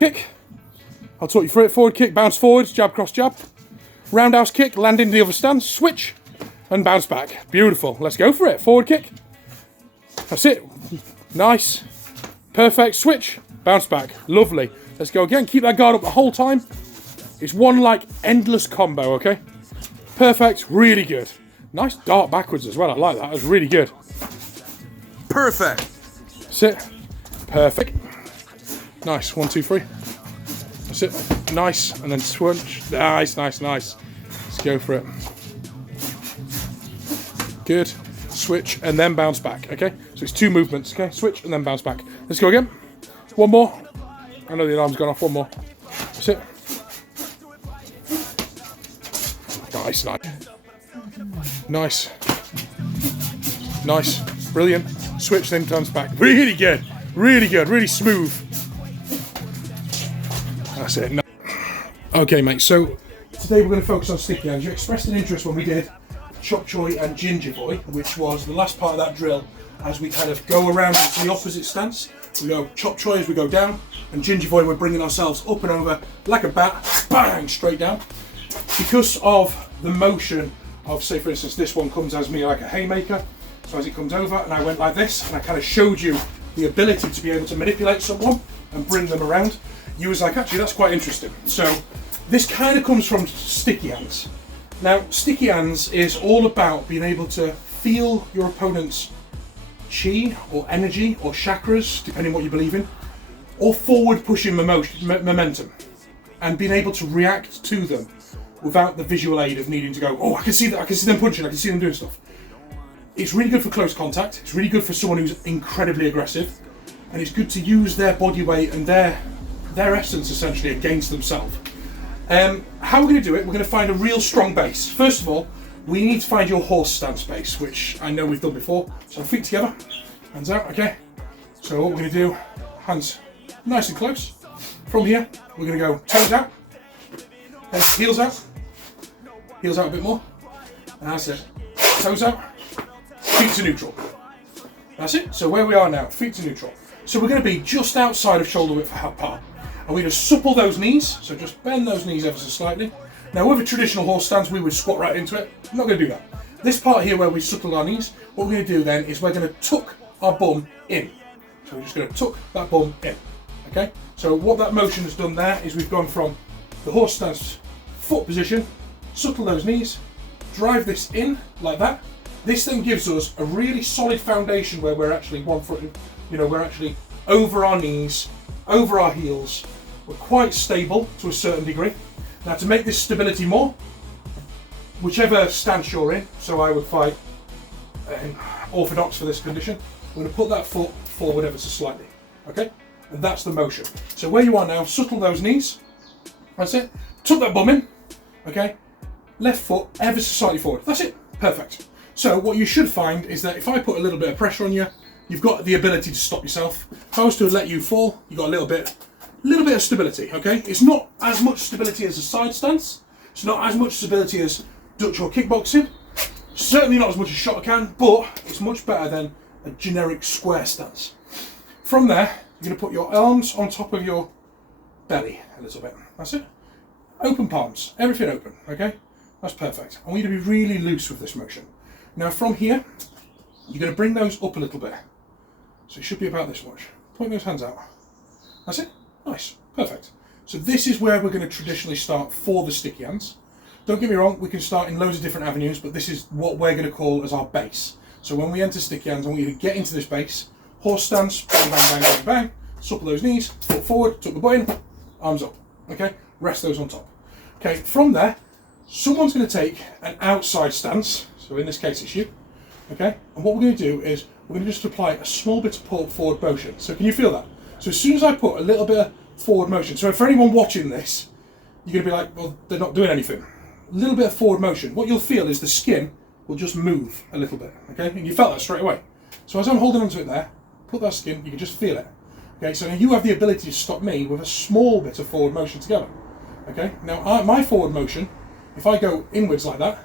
kick. I'll talk you through it. Forward kick, bounce forwards, jab, cross, jab. Roundhouse kick, land into the other stance, switch, and bounce back. Beautiful. Let's go for it. Forward kick. That's it. Nice. Perfect. Switch, bounce back. Lovely. Let's go again. Keep that guard up the whole time. It's one like endless combo, okay? Perfect. Really good. Nice dart backwards as well. I like that. That was really good. Perfect. That's it. Perfect. Nice. 1, 2, 3. That's it. Nice. And then switch. Nice, nice, nice. Let's go for it. Good. Switch and then bounce back. Okay. So it's 2 movements. Okay. Switch and then bounce back. Let's go again. One more. I know the alarm's gone off. One more. That's it. Nice, nice. Nice. Nice. Brilliant. Switch then bounce back. Really good. Really good. Really smooth. That's it. No. Okay, mate. So today we're going to focus on sticky hands. You expressed an interest when we did Chop Choy and Ginger Boy, which was the last part of that drill, as we kind of go around into the opposite stance. We go Chop Choy as we go down, and Ginger Boy we're bringing ourselves up and over like a bat, bang, straight down. Because of the motion of, say for instance, this one comes as me like a haymaker, so as it comes over and I went like this, and I kind of showed you the ability to be able to manipulate someone and bring them around, you was like, actually that's quite interesting. So this kind of comes from sticky hands. Now, sticky hands is all about being able to feel your opponent's chi or energy or chakras, depending what you believe in, or forward pushing momentum, and being able to react to them without the visual aid of needing to go, oh, I can see that, I can see them punching, I can see them doing stuff. It's really good for close contact. It's really good for someone who's incredibly aggressive, and it's good to use their body weight and their essence essentially against themselves. How we're going to do it, we're going to find a real strong base. First of all, we need to find your horse stance base, which I know we've done before. So feet together, hands out, okay? So what we're going to do, hands nice and close. From here, we're going to go toes out, then heels out a bit more. And that's it. Toes out, feet to neutral. That's it. So where we are now, feet to neutral. So we're going to be just outside of shoulder width apart. And we're going to supple those knees, so just bend those knees ever so slightly. Now with a traditional horse stance, we would squat right into it. I'm not going to do that. This part here where we supple our knees, what we're going to do then is we're going to tuck our bum in. So we're just going to tuck that bum in, okay? So what that motion has done there is we've gone from the horse stance foot position, supple those knees, drive this in like that. This then gives us a really solid foundation where we're actually one-footed, we're actually over our knees, over our heels. We're quite stable to a certain degree. Now to make this stability more, whichever stance you're in, so I would fight orthodox for this condition, we're going to put that foot forward ever so slightly, okay? And that's the motion. So where you are now, supple those knees, that's it, tuck that bum in, okay? Left foot ever so slightly forward, that's it, perfect. So what you should find is that if I put a little bit of pressure on you, you've got the ability to stop yourself. If I was to let you fall, you've got a little bit of stability, okay? It's not as much stability as a side stance. It's not as much stability as Dutch or kickboxing. Certainly not as much as shot can, but it's much better than a generic square stance. From there, you're gonna put your arms on top of your belly a little bit. That's it. Open palms, everything open, okay? That's perfect. I want you to be really loose with this motion. Now from here, you're gonna bring those up a little bit. So it should be about this much. Point those hands out. That's it. Nice. Perfect. So this is where we're going to traditionally start for the sticky hands. Don't get me wrong, we can start in loads of different avenues, but this is what we're going to call as our base. So when we enter sticky hands, I want you to get into this base. Horse stance, bang, bang, bang, bang, bang. Supple those knees, foot forward, tuck the butt in, arms up. Okay? Rest those on top. Okay, from there, someone's going to take an outside stance. So in this case, it's you. Okay, and what we're going to do is we're going to just apply a small bit of forward motion. So can you feel that? So as soon as I put a little bit of forward motion, so for anyone watching this, you're going to be like, well, they're not doing anything. A little bit of forward motion. What you'll feel is the skin will just move a little bit, okay? And you felt that straight away. So as I'm holding onto it there, put that skin, you can just feel it. Okay, so now you have the ability to stop me with a small bit of forward motion together. Okay, now my forward motion, if I go inwards like that,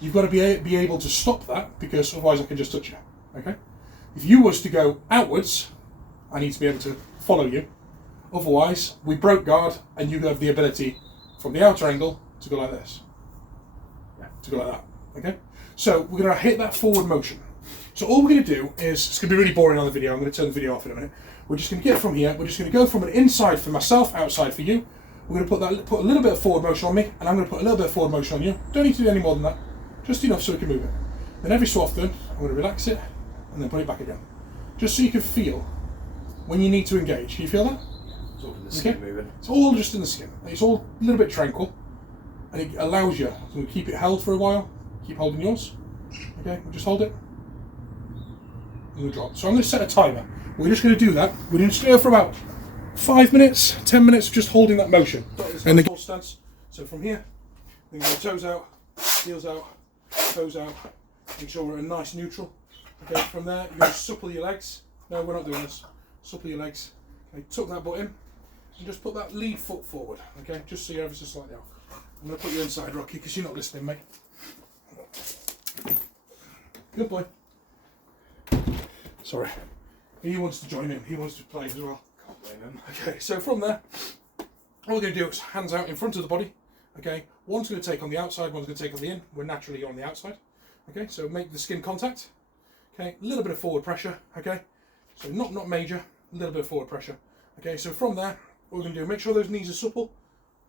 you've got to be able to stop that, because otherwise I can just touch you, okay? If you was to go outwards, I need to be able to follow you. Otherwise, we broke guard, and you have the ability from the outer angle to go like this. Yeah, to go like that. Okay? So we're going to hit that forward motion. So all we're going to do is, it's going to be really boring on the video, I'm going to turn the video off in a minute. We're just going to get from here, we're just going to go from an inside for myself, outside for you. We're going to put a little bit of forward motion on me, and I'm going to put a little bit of forward motion on you. Don't need to do any more than that, just enough so we can move it. Then every so often, I'm going to relax it, and then put it back again. Just so you can feel when you need to engage. Can you feel that? It's all in the skin moving. It's all just in the skin. It's all a little bit tranquil, and it allows you to keep it held for a while. Keep holding yours. Okay, we'll just hold it. And we'll drop. So I'm going to set a timer. We're just going to do that. We're going to go for about 5 minutes, 10 minutes of just holding that motion. And the full stance. So from here, we can go toes out, heels out, toes out. Make sure we're in a nice neutral. Okay, from there, you're going to supple your legs. No, we're not doing this. Supple your legs. Okay, tuck that butt in, and just put that lead foot forward. Okay, just so you're ever so slightly off. I'm going to put you inside, Rocky, because you're not listening, mate. Good boy. Sorry. He wants to join in. He wants to play as well. Can't blame him. Okay, so from there, all we're going to do is hands out in front of the body. Okay, one's going to take on the outside, one's going to take on the in. We're naturally on the outside. Okay, so make the skin contact. Okay, a little bit of forward pressure. Okay, so not major, a little bit of forward pressure. Okay, so from there, what we're going to do, make sure those knees are supple,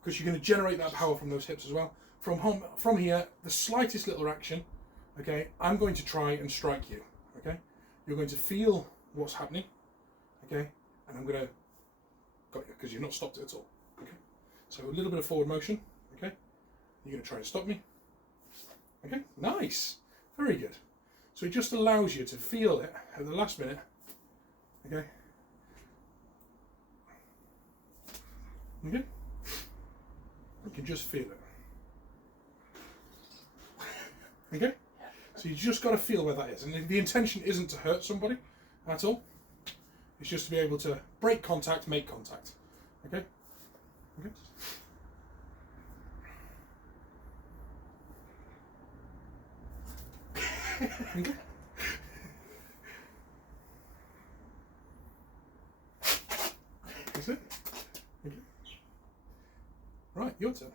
because you're going to generate that power from those hips as well. From here, the slightest little action. Okay, I'm going to try and strike you. Okay, you're going to feel what's happening. Okay, and I'm going to got you because you've not stopped it at all. Okay, so a little bit of forward motion. Okay, you're going to try and stop me. Okay, nice, very good. So it just allows you to feel it at the last minute. Okay. Okay. You can just feel it. Okay. So you just got to feel where that is, and the intention isn't to hurt somebody at all. It's just to be able to break contact, make contact. Okay. Okay. Okay. That's it. Okay. Right, your turn.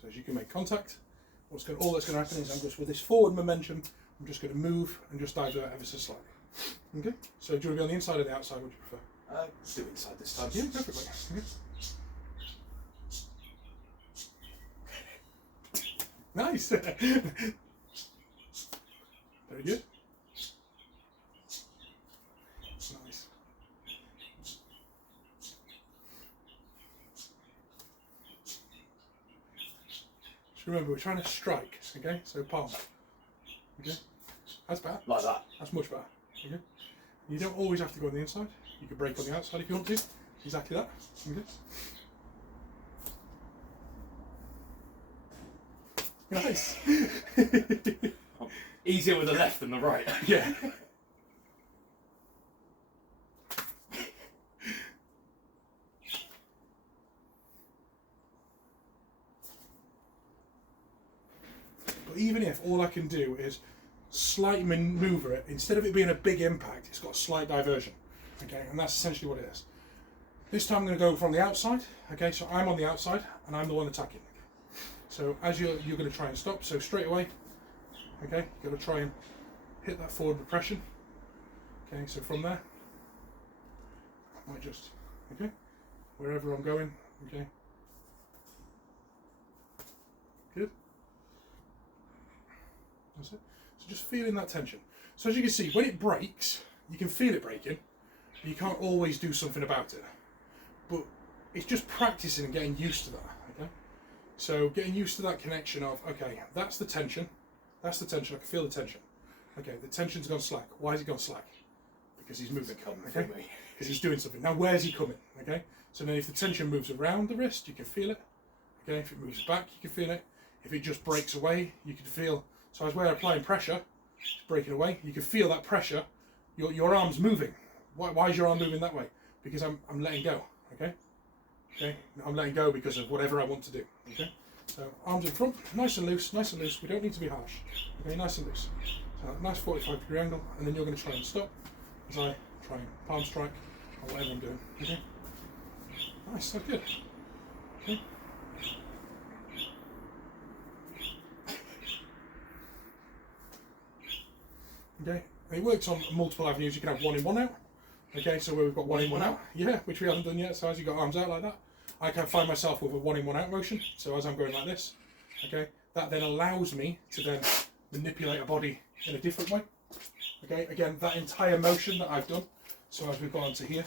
So as you can make contact, all that's going to happen is I'm just with this forward momentum, I'm just going to move and just divert ever so slightly. Okay. So do you want to be on the inside or the outside? What do you prefer? Let's do inside this time. Yeah, perfectly. Okay. Nice. Very good. Nice. Just remember, we're trying to strike, okay? So palm. Okay? That's better. Like that. That's much better. Okay? You don't always have to go on the inside. You can break on the outside if you want to. Exactly that. Okay? Nice. Easier with the left than the right. Yeah. But even if all I can do is slightly manoeuvre it, instead of it being a big impact, it's got a slight diversion. Okay, and that's essentially what it is. This time I'm going to go from the outside. Okay, so I'm on the outside and I'm the one attacking. So as you're going to try and stop, so straight away. Okay, you've got to try and hit that forward depression. Okay, so from there, I might just, okay, wherever I'm going, okay. Good. That's it. So just feeling that tension. So as you can see, when it breaks, you can feel it breaking, but you can't always do something about it. But it's just practicing and getting used to that, okay? So getting used to that connection of, okay, that's the tension. That's the tension. I can feel the tension. Okay, the tension's gone slack. Why has it gone slack? Because he's moving. Okay, because he's doing something. Now, where's he coming? Okay, so then if the tension moves around the wrist, you can feel it. Okay, if it moves back, you can feel it. If it just breaks away, you can feel. So as we're applying pressure, it's breaking away. You can feel that pressure. Your arm's moving. Why is your arm moving that way? Because I'm letting go. Okay, okay, I'm letting go because of whatever I want to do. Okay. So arms in front, nice and loose, nice and loose. We don't need to be harsh. Okay, nice and loose. So nice 45-degree angle, and then you're going to try and stop as I try and palm strike or whatever I'm doing. Okay. Nice, that's good. Okay. Okay, and it works on multiple avenues. You can have one in, one out. Okay, so where we've got one in, one out. Yeah, which we haven't done yet. So as you've got arms out like that, I can find myself with a one in, one out motion. So as I'm going like this, okay, that then allows me to then manipulate a body in a different way. Okay, again, that entire motion that I've done. So as we've gone to here,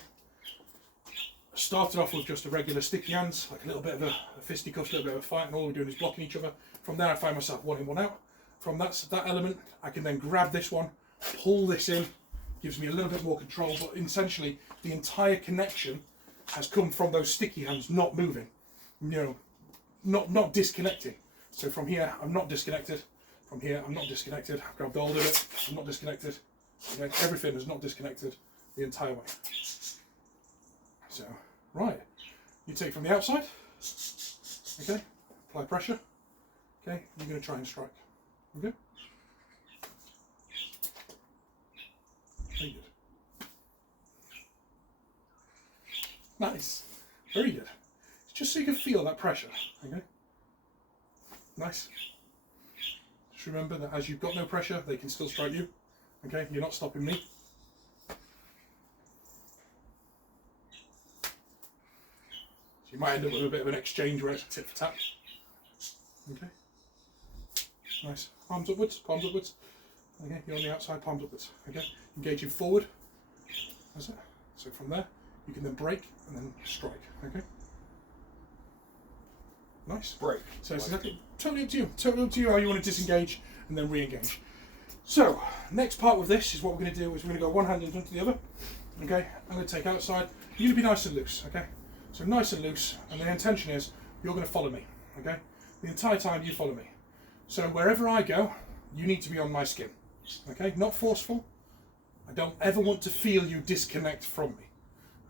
started off with just a regular sticky hands, like a little bit of a fisticuff, a little bit of a fight, and all we're doing is blocking each other. From there, I find myself one in, one out. From that element, I can then grab this one, pull this in, gives me a little bit more control, but essentially the entire connection has come from those sticky hands not moving, you know, not disconnecting. So from here, I'm not disconnected. From here, I'm not disconnected. I've grabbed hold of it, I'm not disconnected. Okay, everything is not disconnected the entire way. So, right, you take from the outside, okay, apply pressure, okay, you're going to try and strike, okay? Very good. Nice, very good. Just so you can feel that pressure, okay? Nice. Just remember that as you've got no pressure, they can still strike you, okay? You're not stopping me. You might end up with a bit of an exchange where it's tit for tat. Okay. Nice. Palms upwards, palms upwards. Okay, you're on the outside, palms upwards. Okay. Engaging forward. That's it. So from there, you can then break and then strike. Okay. Nice. Break. So it's exactly, totally up to you. Totally up to you how you want to disengage and then re-engage. So, next part with this is what we're going to do is we're going to go one hand in front of the other. Okay. I'm going to take outside. You're going to be nice and loose. Okay. So nice and loose, and the intention is you're going to follow me, okay? The entire time you follow me. So wherever I go, you need to be on my skin, okay? Not forceful. I don't ever want to feel you disconnect from me,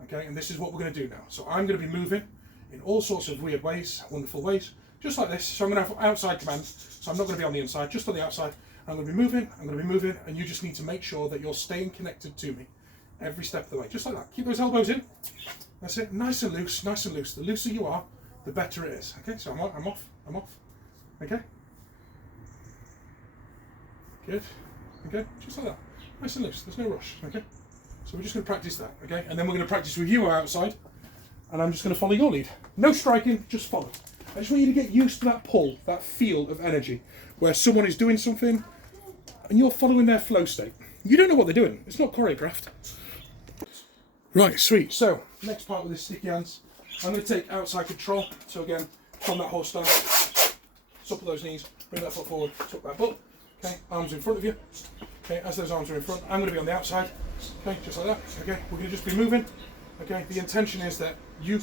okay? And this is what we're going to do now. So I'm going to be moving in all sorts of weird ways, wonderful ways, just like this. So I'm going to have outside commands, so I'm not going to be on the inside, just on the outside. I'm going to be moving, and you just need to make sure that you're staying connected to me every step of the way, just like that. Keep those elbows in. That's it, nice and loose, nice and loose. The looser you are, the better it is. Okay, so I'm off. Okay. Good. Okay, just like that. Nice and loose, there's no rush. Okay. So we're just going to practice that, okay? And then we're going to practice with you outside, and I'm just going to follow your lead. No striking, just follow. I just want you to get used to that pull, that feel of energy, where someone is doing something, and you're following their flow state. You don't know what they're doing, it's not choreographed. Right, sweet. So, next part with the sticky hands, I'm going to take outside control. So again, from that horse stance, supple those knees, bring that foot forward, tuck that butt. Okay, arms in front of you. Okay, as those arms are in front, I'm going to be on the outside. Okay, just like that. Okay, we're going to just be moving. Okay, the intention is that you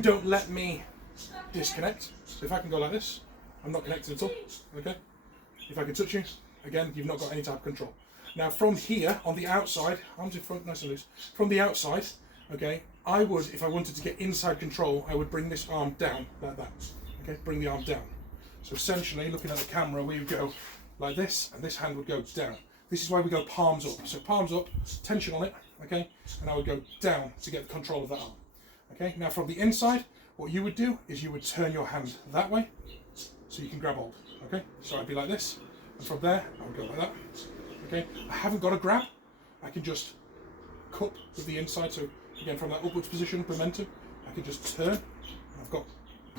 don't let me disconnect. So if I can go like this, I'm not connected at all. Okay, if I can touch you, again, you've not got any type of control. Now from here, on the outside, arms in front, nice and loose. From the outside, okay, I would, if I wanted to get inside control, I would bring this arm down, like that. Okay, bring the arm down. So essentially, looking at the camera, we would go like this, and this hand would go down. This is why we go palms up. So palms up, tension on it, okay, and I would go down to get the control of that arm. Okay, now from the inside, what you would do is you would turn your hand that way, so you can grab hold. Okay, so I'd be like this, and from there, I would go like that. Okay, I haven't got a grab, I can just cup with the inside, so again from that upwards position, momentum, I can just turn, and I've got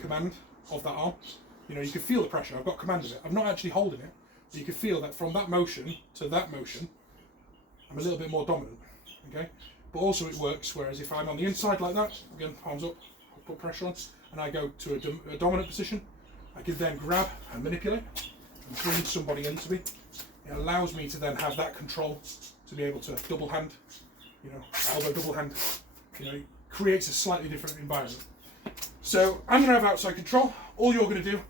command of that arm. You know, you can feel the pressure, I've got command of it. I'm not actually holding it, but you can feel that from that motion to that motion, I'm a little bit more dominant, okay? But also it works, whereas if I'm on the inside like that, again, palms up, put pressure on, and I go to a dominant position, I can then grab and manipulate and bring somebody into me. It allows me to then have that control to be able to double hand, you know, elbow double hand, you know, it creates a slightly different environment. So I'm going to have outside control. All you're going to do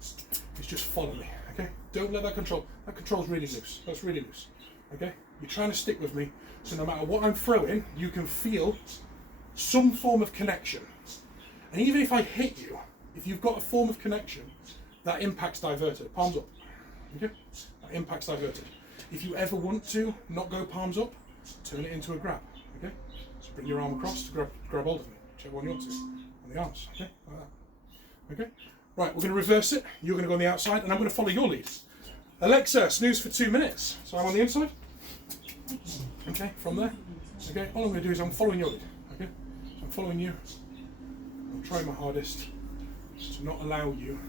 is just follow me, okay? Don't let that control's really loose, that's really loose, okay? You're trying to stick with me, so no matter what I'm throwing, you can feel some form of connection. And even if I hit you, if you've got a form of connection, that impact's diverted. Palms up, okay? That impact's diverted. If you ever want to not go palms up, turn it into a grab, okay? So bring your arm across to grab hold of me, whichever one you want to, on the arms, okay, like that. Okay, right, we're going to reverse it. You're going to go on the outside, and I'm going to follow your lead. Alexa, snooze for 2 minutes. So I'm on the inside. Okay, from there. Okay, all I'm going to do is I'm following your lead. Okay, so I'm following you. I'm trying my hardest to not allow you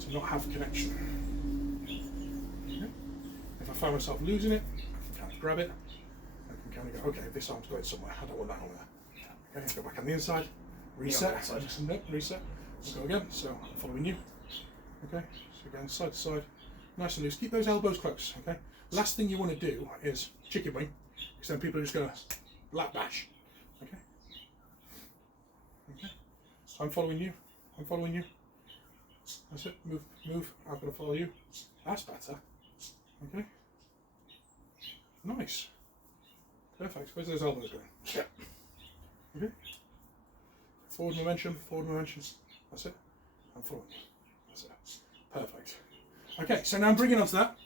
to not have connection. Okay. If I find myself losing it, I can kind of grab it. I can kind of go, okay, this arm's going somewhere. I don't want that on there. Okay, go back on the inside. Reset. No, reset. Let's go again. So I'm following you. Okay, so again, side to side. Nice and loose. Keep those elbows close. Okay. Last thing you want to do is chicken wing, because then people are just going to lap bash. Okay. Okay. So I'm following you. I'm following you. That's it. Move, move. I'm going to follow you. That's better. Okay. Nice. Perfect. Where's those elbows going? Yeah. Okay. Forward momentum. Forward momentum. That's it. I'm following you. That's it. Perfect. Okay. So now I'm bringing onto that.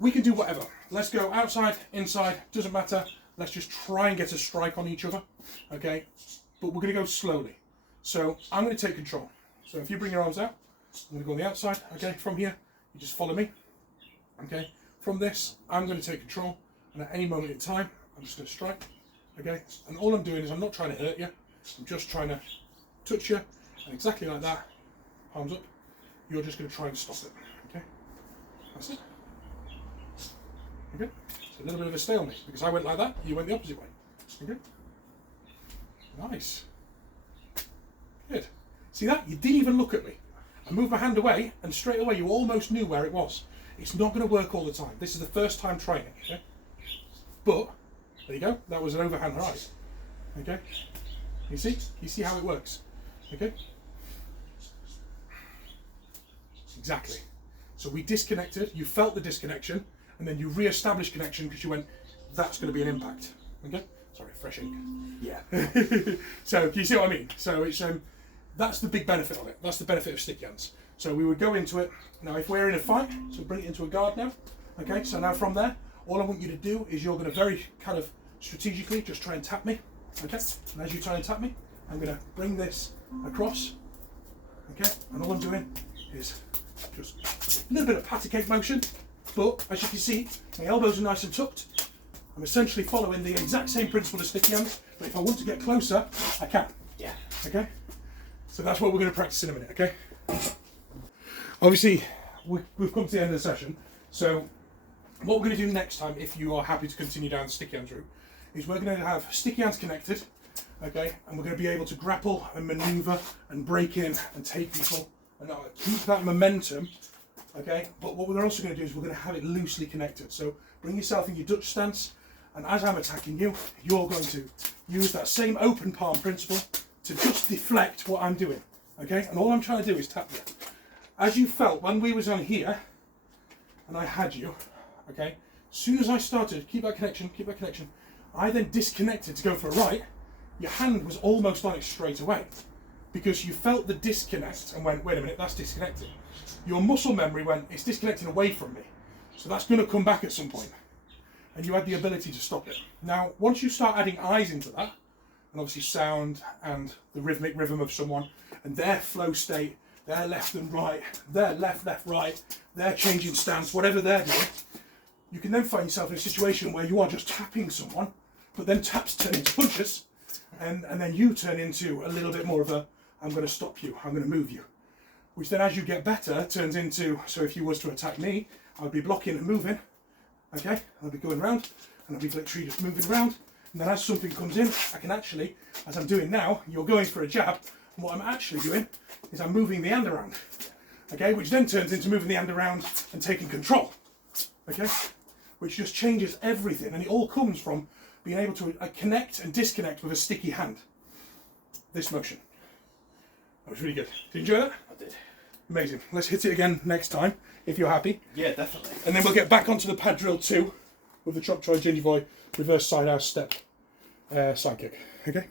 We can do whatever. Let's go outside, inside. Doesn't matter. Let's just try and get a strike on each other. Okay. But we're going to go slowly. So I'm going to take control. So if you bring your arms out, I'm going to go on the outside. Okay, from here, you just follow me. Okay, from this, I'm going to take control, and at any moment in time, I'm just going to strike. Okay, and all I'm doing is I'm not trying to hurt you. I'm just trying to touch you, and exactly like that, palms up. You're just going to try and stop it. Okay, that's it. Okay, it's a little bit of a stalemate because I went like that, you went the opposite way. Okay, nice. Good. See that? You didn't even look at me. I moved my hand away, and straight away you almost knew where it was. It's not going to work all the time. This is the first time trying it. Okay? But there you go. That was an overhand right. Okay. You see? You see how it works. Okay. Exactly. So we disconnected. You felt the disconnection, and then you re-established connection because you went, "That's going to be an impact." Okay. Sorry, fresh ink. Yeah. So you see what I mean? So it's that's the big benefit of it. That's the benefit of sticky hands. So we would go into it. Now if we're in a fight, so bring it into a guard now. Okay, so now from there, all I want you to do is you're going to very kind of strategically just try and tap me. Okay, and as you try and tap me, I'm going to bring this across. Okay, and all I'm doing is just a little bit of patty cake motion. But as you can see, my elbows are nice and tucked. I'm essentially following the exact same principle as sticky hands, but if I want to get closer, I can. Yeah. Okay? So that's what we're going to practice in a minute, okay? Obviously, we've come to the end of the session, so what we're going to do next time, if you are happy to continue down the sticky hands route, is we're going to have sticky hands connected, okay? And we're going to be able to grapple and manoeuvre and break in and take people and keep that momentum, okay? But what we're also going to do is we're going to have it loosely connected. So bring yourself in your Dutch stance, and as I'm attacking you, you're going to use that same open palm principle to just deflect what I'm doing, okay? And all I'm trying to do is tap you. As you felt when we was on here, and I had you, okay? As soon as I started, keep that connection, I then disconnected to go for a right, your hand was almost on it straight away. Because you felt the disconnect and went, wait a minute, that's disconnected. Your muscle memory went, it's disconnecting away from me. So that's going to come back at some point. And you had the ability to stop it. Now, once you start adding eyes into that, and obviously sound and the rhythmic rhythm of someone, and their flow state, their left and right, their left, right, their changing stance, whatever they're doing, you can then find yourself in a situation where you are just tapping someone, but then taps turn into punches, and then you turn into a little bit more of a, I'm going to stop you, I'm going to move you. Which then as you get better turns into, so if you was to attack me, I would be blocking and moving, okay, I'll be going around, and I'll be literally just moving around, and then as something comes in, I can actually, as I'm doing now, you're going for a jab, and what I'm actually doing is I'm moving the hand around, okay, which then turns into moving the hand around and taking control, okay, which just changes everything, and it all comes from being able to connect and disconnect with a sticky hand. This motion. That was really good. Did you enjoy that? I did. Amazing. Let's hit it again next time, if you're happy. Yeah, definitely. And then we'll get back onto the pad drill 2 with the chop, try, gingy boy, reverse side out step, side kick. Okay?